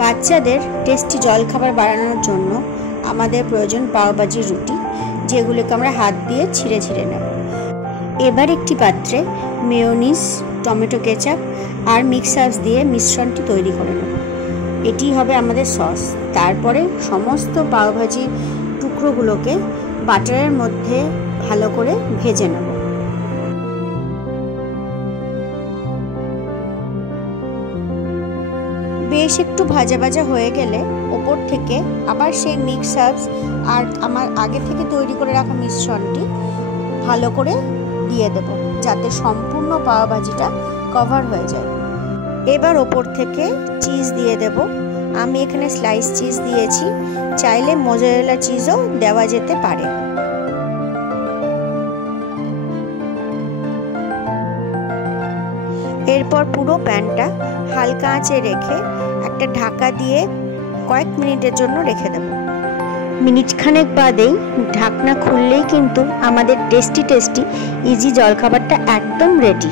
বাচ্চাদের টেস্টি জলখাবার বানানোর জন্য আমাদের প্রয়োজন পাওভাজির রুটি, যেগুলোকে আমরা হাত দিয়ে ছিঁড়ে ছিঁড়ে নেব। এবার একটি পাত্রে মেয়োনিজ, টমেটো কেচাপ আর মিক্স হার্বস দিয়ে মিশ্রণটি তৈরি করে নেব। এটি হবে আমাদের সস। তারপরে সমস্ত পাওভাজির টুকরোগুলোকে বাটারের মধ্যে ভালো করে ভেজে নেব। বেশ একটু ভাজা ভাজা হয়ে গেলে ওপর থেকে আবার সেই মিক্স হার্বস আর আমার আগে থেকে তৈরি করে রাখা মিশ্রণটি ভালো করে দিয়ে দেব, যাতে সম্পূর্ণ পাওভাজিটা কভার হয়ে যায়। এবার ওপর থেকে চিজ দিয়ে দেব। আমি এখানে স্লাইস চিজ দিয়েছি, চাইলে মোজারেলা চিজও দেওয়া যেতে পারে। এরপর পুরো প্যানটা হালকা আঁচে রেখে একটা ঢাকা দিয়ে কয়েক মিনিটের জন্য রেখে দেব। মিনিট খানেক বাদেই ঢাকনা খুললেই কিন্তু আমাদের টেস্টি ইজি জলখাবারটা একদম রেডি।